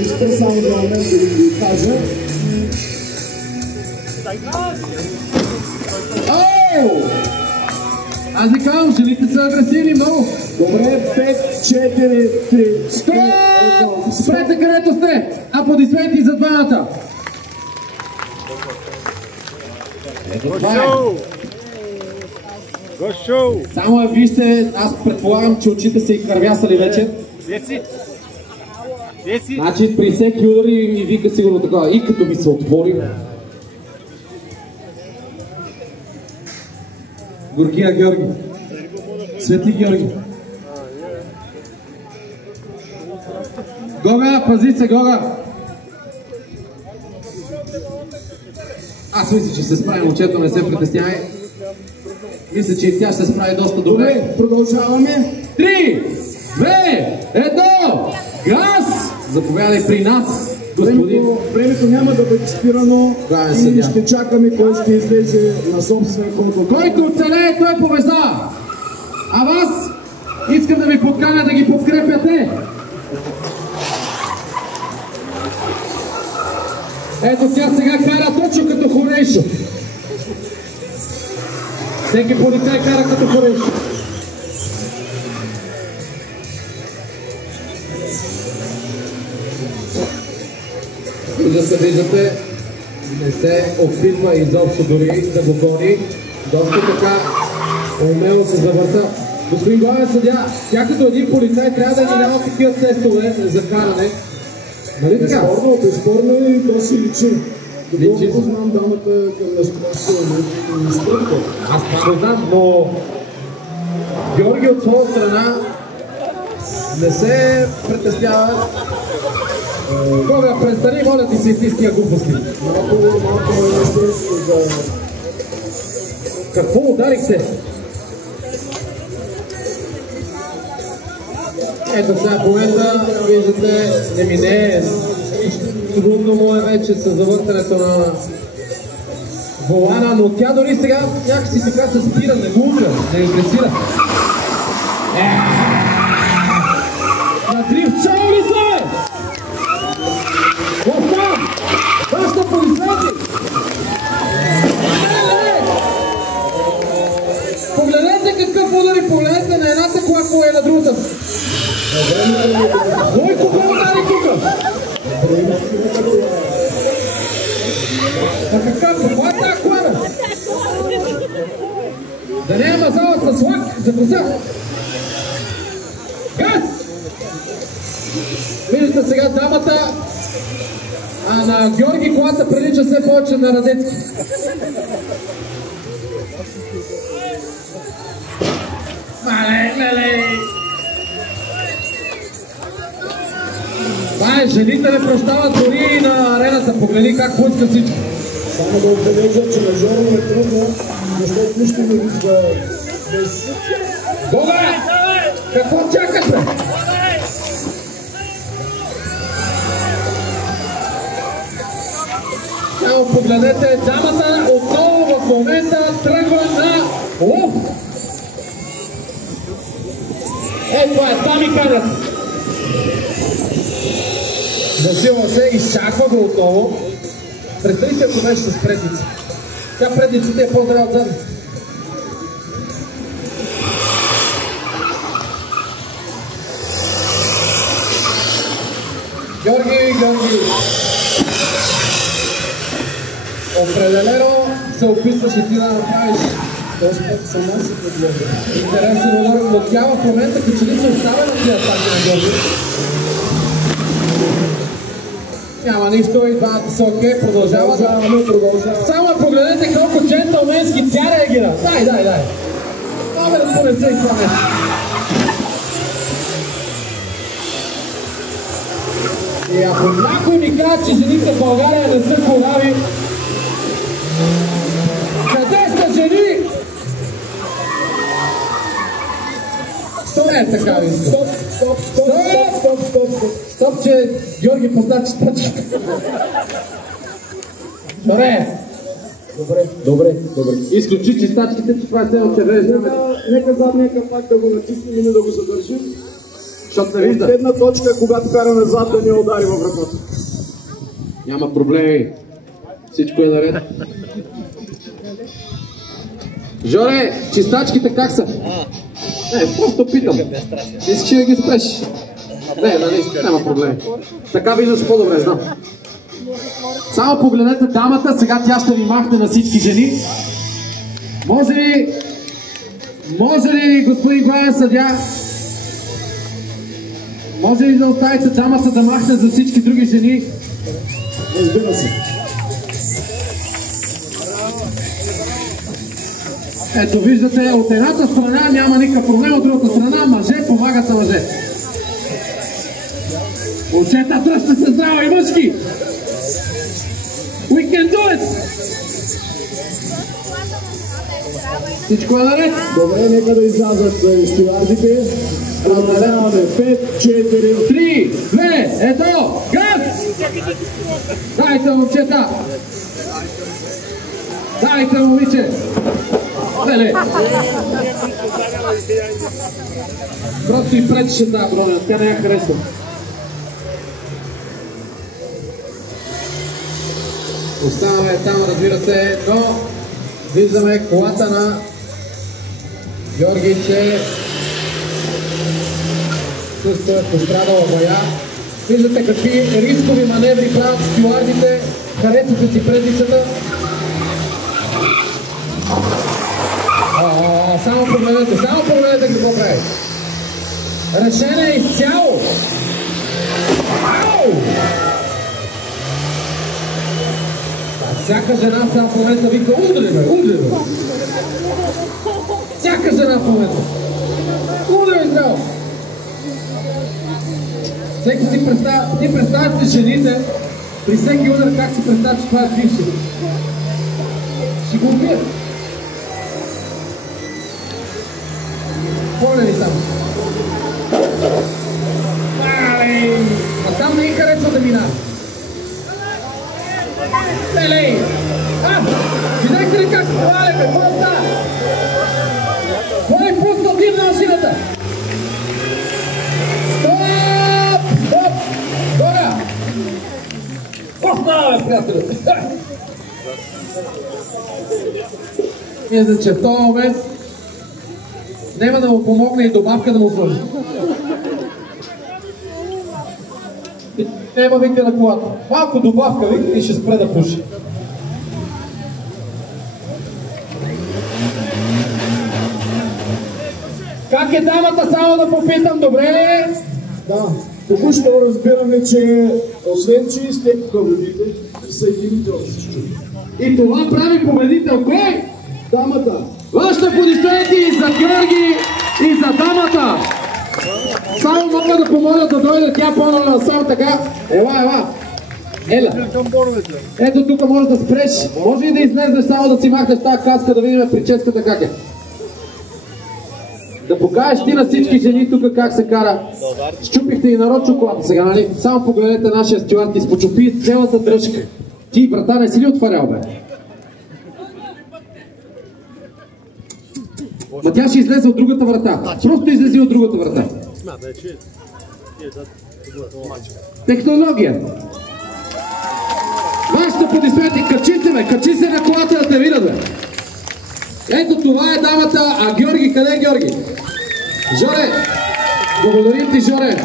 Искам само за момент да ви кажа. Аз ви казвам, жените са агресивни много. Добре, 5, 4, 3. Стоп! Спрете където сте! Аплодисменти за двамата! Ето това е. Само я вижте, аз предполагам, че очите са и кървясали вече. Значи при всеки удар и вика сигурно такова. И като ми се отвори. Горкия Георги. Свети Георги. Гога, пази се, Гога! Аз мисля, че се справи, момчето, не се притеснявай. Мисля, че и тя ще се справи доста добре. Продължаваме. 3, 2, 1, газ! Заповядай при нас, господин. Времето няма да бъде спирано и ще чакаме кой ще излезе на собствен ход. Който оцелее, той побеждава. А вас искам да ви подканя да ги подкрепяте. Ето тя сега кара точно като Хорейшо. Всеки полицай кара като Хорейшо. И да се виждате, не се опитва изобщо дори да го гони. Доста така умело се завърта. Господин главен съдия, тя като един полицай трябва да минава такива тестове за каране. Нали така? Безспорно и то си личи. Доколко знам дамата към настоящия инструктор. Аз това го знам, но Георги от своя страна не се притеснява. Кога престани, моля ти се тия глупости. Малко естествено за... Какво ударихте? Ето сега в момента, виждате, не мине. Трудно му е вече с завъртането на волана, но тя дори сега някакси така се спира, не го ука, не агресира. Надрифчава ли се? Остан! Вашата полицейки! Погледнете какъв удари, погледнете на едната кола, кога е на другата. Кой кога удари тука? А какъв? Това е тази кола, бе? Да не е мазала с лак за коса. Газ! Виждате сега дамата, а на Георги колата прилича все повече на Радецки. Мале! Това е, жените не прощават дори и на арената. Погледни как пуска всичко. Само да отбележа, че на Жоро е трудно, защото нищо не вижда без... Гога! Какво чакаш, бе? Само погледнете, дамата отново в момента тръгва на лов. Ето е, там и канят. Засилва се, изчаква го отново. Представи се, ако беше с предници. Тя предниците е по-здрава от задница. Георги. Определено се опитваш и ти да направиш. Този път сама си предложа. Интересен удар, но тя в момента като ли се оставя на тия атаки на Георги. Няма нищо и двамата са окей, продължава. Само погледнете колко джентълменски тя реагира. Дай. Аме да понесе и това нещо. И ако някой ми казва, че жените в България не са хубави, къде сте жени? Е, така ви. Стоп, че Георги позна чистачка. Добре. Изключи чистачките, че това е село червене. Нека задния капак да го натиснем и да го задържим. Защото не вижда. Една точка, когато кара назад да ни удари във вратата. Няма проблеми. Всичко е наред. Жоре, чистачките как са? Не, просто питам. Искаш да ги спреш? Не, нали, няма проблеми. Така виждаш по-добре, знам. Само погледнете дамата, сега тя ще ви махне на всички жени. Може ли, господин главен съдия, може ли да оставите дамата да махне за всички други жени? Разбира се. Ето виждате, от едната страна няма никакъв проблем, от другата страна мъже помагат на мъже. Момчета, дръжте се здраво и мъжки! We can do it! Всичко е наред? Добре, нека да излязат стюардите. Продължаваме 5, 4, 3, 2, 1, газ! Дайте, момчета! Дайте, момиче! Леле! Просто и пречеше тази броня, тя не я харесва. Оставаме там, разбира се, но виждаме колата на Георги, че също е пострадала боя. Виждате какви рискови маневри правят стюардите. Харесате си предницата. Само погледнете какво прави. Решение изцяло. Всяка жена сега в момента вика удри бе. Всяка жена в момента. Удри здраво. Всеки си представя, ти представяте жените, при всеки удар как си представя, че това е бивши. Ще го убият. Помня ли там? А там не ги харесва да минава. Лелей! Видяхте ли как хваля, какво става? Кой е пуснал дим на машината? Стоп! Дога! Какво става, бе, приятели? Мисля, че в този момент няма да му помогне и добавка да му сложи. Няма вика на колата. Малко добавка вика и ще спре да пуши. Как е дамата, само да попитам, добре ли е? Да, току-що разбираме, че освен че изтекоха водите, съедините още чуди. И това прави победител кой? Дамата. Вашите аплодисменти и за Георги, и за дамата! Само мога да помоля да дойде тя по-насам така. Ела. Еля. Ето тук може да спреш. Може и да излезеш само да си махнеш тази каска, да видим прическата как е. Да покажеш ти на всички жени тук как се кара. Счупихте и народ чоколата сега, нали? Само погледнете нашия стюард, изпочупи цялата дръжка. Ти, брата, не си ли отварял, бе? Ма тя ще излезе от другата врата. Просто излези от другата врата. Технология. Вашите аплодисменти, качи се на колата да те видят, бе. Ето това е дамата, а Георги, къде е Георги? Жоре, благодарим ти, Жоре.